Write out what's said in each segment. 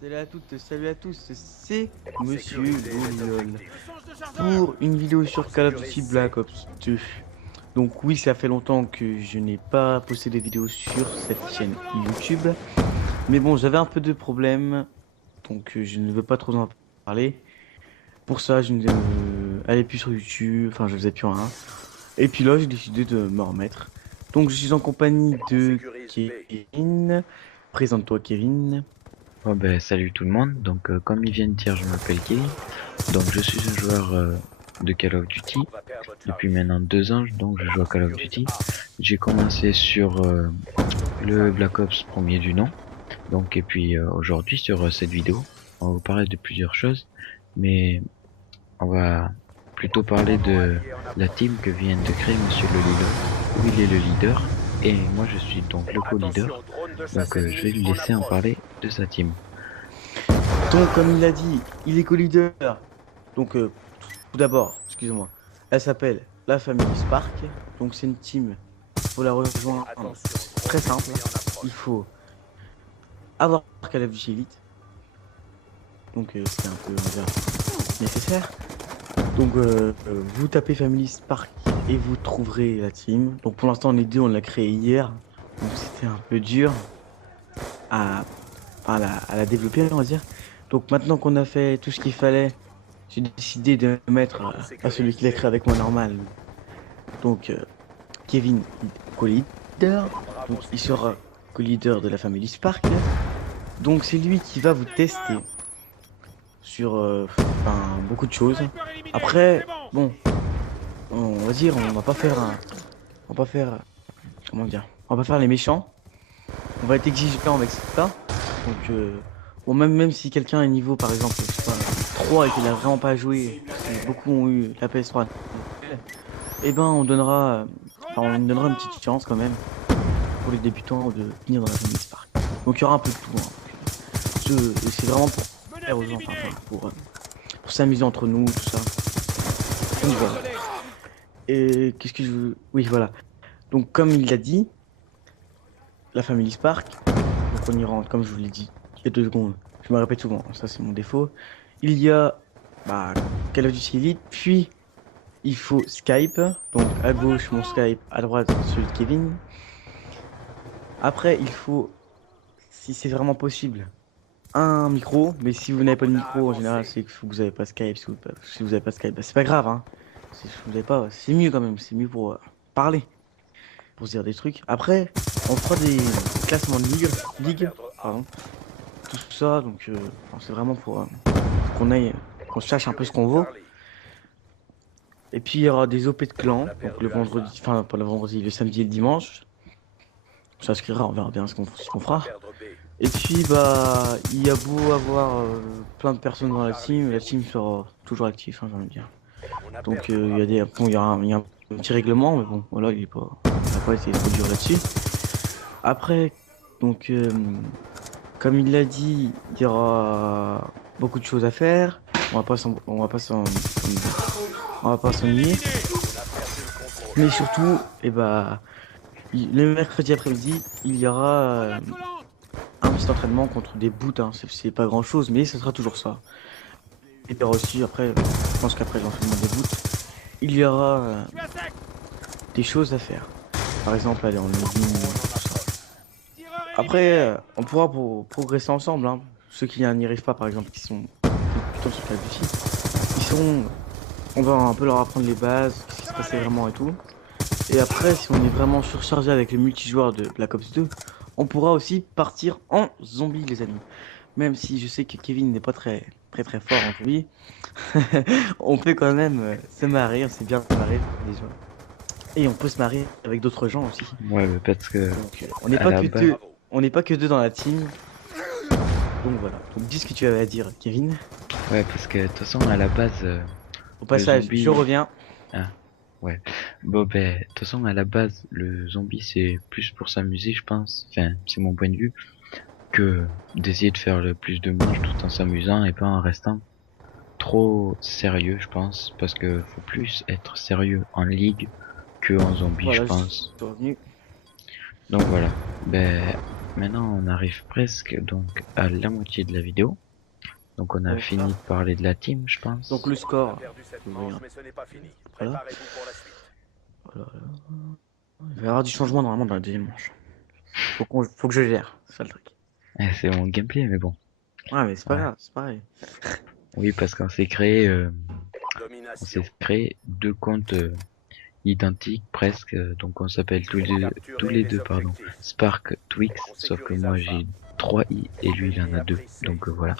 Salut à toutes, salut à tous, c'est Monsieur Loliol pour une vidéo sur Call of Duty Black Ops 2. Donc oui, ça fait longtemps que je n'ai pas posté de vidéo sur cette chaîne YouTube. Mais bon, j'avais un peu de problèmes, donc je ne veux pas trop en parler. Pour ça, je ne allais plus sur YouTube, enfin je faisais plus rien. Et puis là, j'ai décidé de me remettre. Donc je suis en compagnie de Kevin. Présente-toi Kevin. Oh ben, salut tout le monde, donc comme ils viennent de dire, je m'appelle Kay, donc je suis un joueur de Call of Duty depuis maintenant 2 ans, donc je joue à Call of Duty. J'ai commencé sur le Black Ops premier du nom, donc et puis aujourd'hui sur cette vidéo, on va vous parler de plusieurs choses, mais on va plutôt parler de la team que vient de créer Monsieur le leader, où il est le leader, et moi je suis donc le co-leader, donc je vais lui laisser en parler de sa team. Donc, comme il l'a dit, il est co-leader. Donc, tout d'abord, excusez-moi, elle s'appelle la famille Spark. Donc, c'est une team. Pour la rejoindre, c'est très simple. Il faut avoir Call of Duty Elite. Donc, c'est un peu, on va dire, nécessaire. Donc, vous tapez Family Spark et vous trouverez la team. Donc, pour l'instant, les deux, on l'a créé hier. Donc, c'était un peu dur à, à la développer, on va dire. Donc, maintenant qu'on a fait tout ce qu'il fallait, j'ai décidé de mettre à celui qui l'a créé avec moi normal. Donc, Kevin, co-leader. Donc, il sera co-leader de la famille Spark. Donc, c'est lui qui va vous tester sur beaucoup de choses. Après, bon, on va dire, on va pas faire on va pas faire, comment dire, on va pas faire les méchants. On va être exigeant avec ça. Donc, bon, même si quelqu'un est niveau, par exemple, je sais pas, 3 et qu'il a vraiment pas joué, parce que beaucoup ont eu la PS3, eh ben, on donnera une petite chance quand même pour les débutants de venir dans la famille Spark. Donc, il y aura un peu de tout, hein. Et c'est vraiment pour faire aux gens, enfin, pour s'amuser entre nous, tout ça. Donc, voilà. Et qu'est-ce que je veux... Oui, voilà. Donc, comme il l'a dit, la famille Spark, donc on y rentre, comme je vous l'ai dit il y a 2 secondes, je me répète souvent, ça c'est mon défaut. Il y a bah, Call of Duty Elite, puis il faut Skype, donc à gauche mon Skype, à droite celui de Kevin. Après, il faut, si c'est vraiment possible, un micro, mais si vous n'avez pas de micro, en général, c'est que vous n'avez pas Skype. Si vous n'avez pas Skype, bah, c'est pas grave, hein. Si vous n'avez pas, c'est mieux quand même, c'est mieux pour parler, pour se dire des trucs. Après, on fera des classements de ligue, pardon, tout ça, donc enfin, c'est vraiment pour qu'on aille, qu'on sache un peu ce qu'on vaut. Et puis il y aura des OP de clan, donc le vendredi, enfin pas le vendredi, le samedi et le dimanche. On s'inscrira, on verra bien ce qu'on fera. Et puis bah il y a beau avoir plein de personnes dans la team sera toujours active, hein, j'ai envie de dire. Donc il y a bon, il y a un petit règlement, mais bon voilà, il n'a pas été trop dur là-dessus. Après, donc comme il l'a dit, il y aura beaucoup de choses à faire. On va pas s'ennuyer. Mais surtout, le mercredi après-midi, il y aura un petit entraînement contre des boots, hein. C'est pas grand-chose, mais ce sera toujours ça. Et puis aussi, après, je pense qu'après l'entraînement des boots, il y aura des choses à faire. Par exemple, aller en ligne, tout ça. Après, on pourra progresser ensemble, hein. Ceux qui n'y arrivent pas, par exemple, qui sont plutôt sur Call of Duty, on va un peu leur apprendre les bases, ce qui se passait vraiment et tout. Et après, si on est vraiment surchargé avec le multijoueur de Black Ops 2, on pourra aussi partir en zombie, les amis. Même si je sais que Kevin n'est pas très très très fort en zombie, on peut quand même se marrer, on s'est bien marré déjà. Et on peut se marrer avec d'autres gens aussi. Ouais, mais parce que Donc on n'est à pas la que base, deux, on n'est pas que deux dans la team. Donc voilà. Donc dis ce que tu avais à dire, Kevin. ouais, parce que de toute façon, à la base, Au le passage, je zombie, reviens. ah, ouais. Bon, ben, de toute façon, à la base, le zombie, c'est plus pour s'amuser, je pense. Enfin, c'est mon point de vue, que d'essayer de faire le plus de manches tout en s'amusant et pas en restant trop sérieux, je pense, parce que faut plus être sérieux en ligue que en zombie, je Voilà, je suis pense. revenu. Donc voilà. Ben, maintenant on arrive presque donc à la moitié de la vidéo. Donc on a Ouais. fini de parler de la team, je pense. Donc le score. Voilà. Voilà. Voilà. Il va y avoir du changement normalement dans la deuxième manche. Faut que je gère, c'est ça le truc. C'est mon gameplay, mais bon. Ouais, mais c'est pas Ouais. grave, c'est pareil. Oui, parce qu'on s'est créé deux comptes identiques presque, donc on s'appelle tous les deux pardon, Spark Twix, sauf que moi j'ai 3 i et lui il en a 2, donc voilà.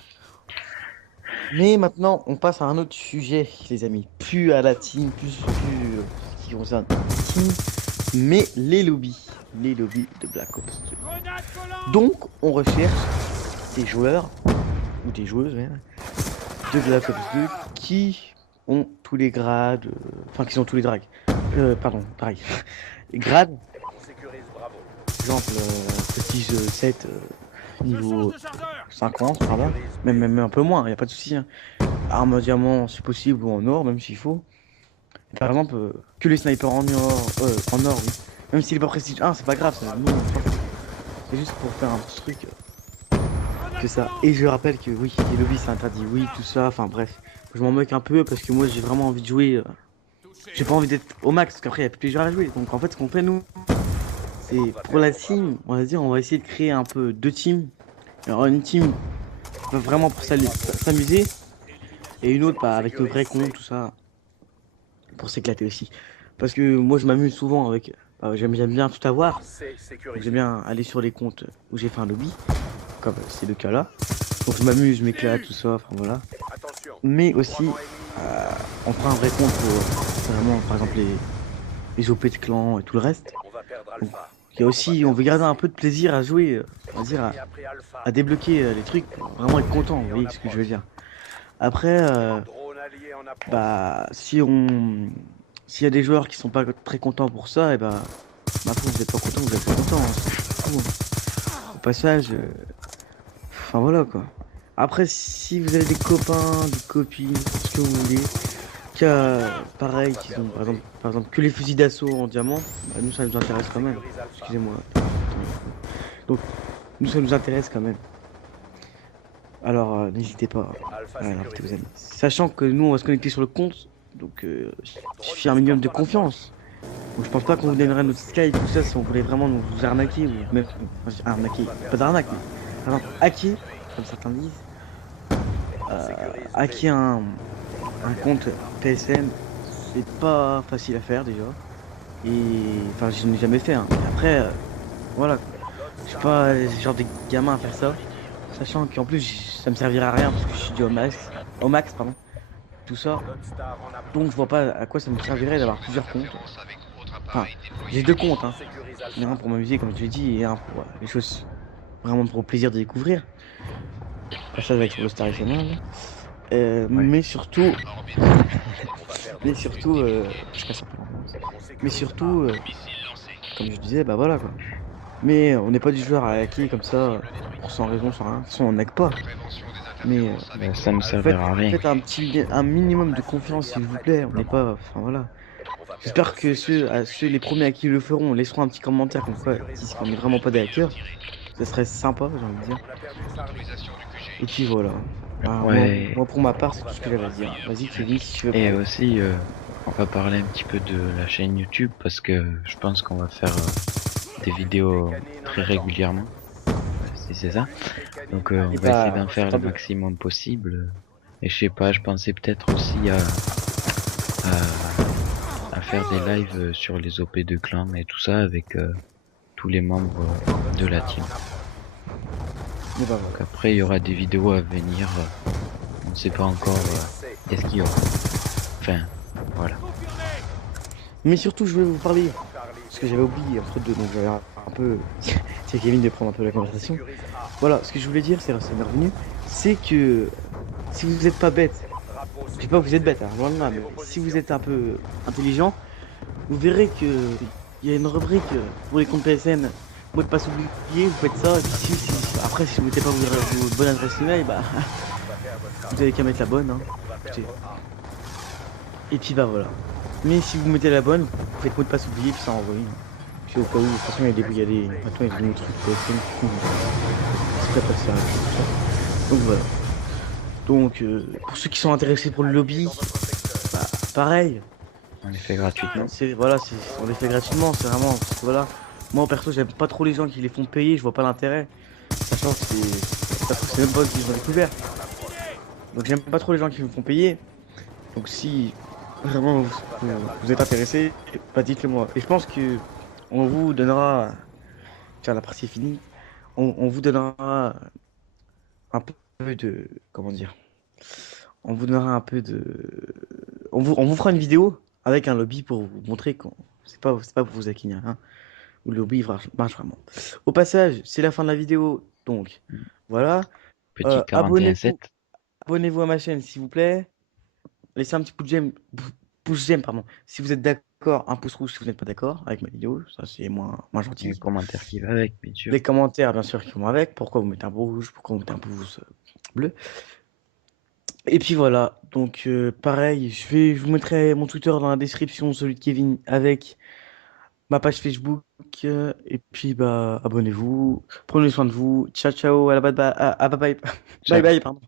Mais maintenant, on passe à un autre sujet, les amis. Plus à la team, plus ce qui concerne la team, mais les lobbies. Les lobbies de Black Ops 2. Donc, on recherche des joueurs, ou des joueuses même, de Black Ops 2 qui ont tous les grades, enfin qui ont tous les drags. Pardon, drag. Les grades, exemple, prestige 7, niveau 50, ça va. Même un peu moins, il n'y a pas de souci. Hein. Arme diamant, si possible, ou en or, même s'il faut. Par exemple, que les snipers en or, oui. Même s'il est pas prestige 1, c'est pas grave, ça. Nous, on s'en fout. C'est juste pour faire un petit truc que ça. Et je rappelle que oui, les lobbies c'est interdit, oui, tout ça, enfin bref. Je m'en moque un peu parce que moi j'ai vraiment envie de jouer. J'ai pas envie d'être au max parce qu'après il y a plus de joueurs à jouer. Donc en fait, ce qu'on fait nous, c'est pour la team, on va dire, on va essayer de créer un peu deux teams. Alors une team vraiment pour s'amuser et une autre avec le vrai compte, tout ça, pour s'éclater aussi. Parce que moi je m'amuse souvent avec, j'aime bien tout avoir. Donc j'aime bien aller sur les comptes où j'ai fait un lobby, comme c'est le cas là. Donc je m'amuse, je m'éclate, tout ça, enfin voilà. Mais aussi, on prend un vrai compte pour vraiment, par exemple, les OP de clan et tout le reste. Donc, il y a aussi, on veut garder un peu de plaisir à jouer, on va dire, à débloquer les trucs, pour vraiment être content, vous voyez ce que je veux dire. Après, s'il y a des joueurs qui sont pas très contents pour ça, et bah, ma foi, vous êtes pas content, vous êtes pas content. Hein, c'est tout, hein. Au passage, enfin voilà quoi. Après, si vous avez des copains, des copines, ce que vous voulez, pareil, qui ont par exemple que les fusils d'assaut en diamant, bah, nous ça nous intéresse quand même. Excusez-moi. Donc, nous ça nous intéresse quand même. Alors, n'hésitez pas à inviter vos amis. Sachant que nous on va se connecter sur le compte, donc il suffit un minimum de confiance. Donc, je pense pas qu'on vous donnerait notre Skype, tout ça, si on voulait vraiment nous arnaquer, ou même arnaquer, pas d'arnaque, mais par exemple hacker, comme certains disent. Hacker un compte PSN, c'est pas facile à faire déjà. Et enfin, je n'ai jamais fait. Hein. Après, voilà. Je suis pas le genre de gamin à faire ça. Sachant qu'en plus, ça me servira à rien parce que je suis dû au max, pardon. Tout ça. Donc, je vois pas à quoi ça me servirait d'avoir plusieurs comptes. Enfin, j'ai deux comptes. Hein. Un pour m'amuser, comme je l'ai dit, et un pour les choses vraiment pour le plaisir de découvrir. Ça va être sur le Star National. Ouais. Mais surtout, mais surtout, comme je disais, bah voilà quoi. Mais on n'est pas du genre à hacker comme ça, sans raison, sans rien. De toute façon, on hack pas. Mais Ça nous servira à rien. faites un minimum de confiance, s'il vous plaît. On n'est pas, enfin voilà. J'espère que les premiers à qui le feront laisseront un petit commentaire comme quoi, si on n'est vraiment pas des hackers. Ça serait sympa, j'ai envie de dire. Et puis voilà. Ouais. Moi, pour ma part, c'est tout ce que j'avais à dire. Vas-y, Kevin, si tu veux. Et aussi, on va parler un petit peu de la chaîne YouTube parce que je pense qu'on va faire des vidéos très régulièrement. Si c'est ça. Donc on va essayer d'en faire le maximum possible. Et je sais pas, je pensais peut-être aussi à faire des lives sur les OP de clan et tout ça avec tous les membres de la team. Donc après il y aura des vidéos à venir. On ne sait pas encore qu'est-ce qu'il y aura. Enfin, voilà. Mais surtout, je voulais vous parler, parce que j'avais oublié entre deux, donc j'avais un peu... C'est Kevin de prendre un peu la conversation. Voilà, ce que je voulais dire, ça m'est revenu, c'est que si vous n'êtes pas bête, je sais pas que vous êtes bête, hein, loin de là, mais si vous êtes un peu intelligent, vous verrez que il y a une rubrique pour les comptes PSN, mot de passe oublié, vous faites ça, et puis après si vous mettez pas votre bonne adresse email, bah vous avez qu'à mettre la bonne, hein. Écoutez. Et puis bah voilà. Mais si vous mettez la bonne, vous faites mot de passe oublié, puis ça envoie. Puis au cas où, de toute façon, il y a des, maintenant, il y a des nouveaux trucs c'est pas de ça. Donc voilà. Donc, pour ceux qui sont intéressés pour le lobby, bah, pareil. On les fait gratuitement. Voilà, on les fait gratuitement, c'est vraiment, parce que voilà. Moi, perso, j'aime pas trop les gens qui les font payer, je vois pas l'intérêt. Sachant que ça se trouve, c'est même pas eux qui les ont découvert. Donc, j'aime pas trop les gens qui me font payer. Donc, si vraiment vous êtes intéressé, bah, dites-le moi. Et je pense que on vous donnera, tiens, la partie est finie, on vous donnera un peu de, comment dire, on vous donnera un peu de, on vous fera une vidéo avec un lobby pour vous montrer qu'on, c'est pas pour vous acquiner, hein, où le lobby marche vraiment. Au passage, c'est la fin de la vidéo, donc voilà. Petit 41.7. Abonnez-vous, abonnez-vous à ma chaîne, s'il vous plaît. Laissez un petit pouce j'aime, pardon. Si vous êtes d'accord, un pouce rouge si vous n'êtes pas d'accord avec ma vidéo, ça c'est moins Et le gentil. commentaire qui va avec, bien sûr. Les commentaires, bien sûr, qui vont avec. Pourquoi vous mettez un pouce rouge, pourquoi vous mettez un pouce bleu. Et puis voilà, donc pareil, je vous mettrai mon Twitter dans la description, celui de Kevin, avec ma page Facebook. Et puis bah abonnez-vous, prenez soin de vous. Ciao ciao, à la bye bye, bye bye, bye Ciao. bye, pardon.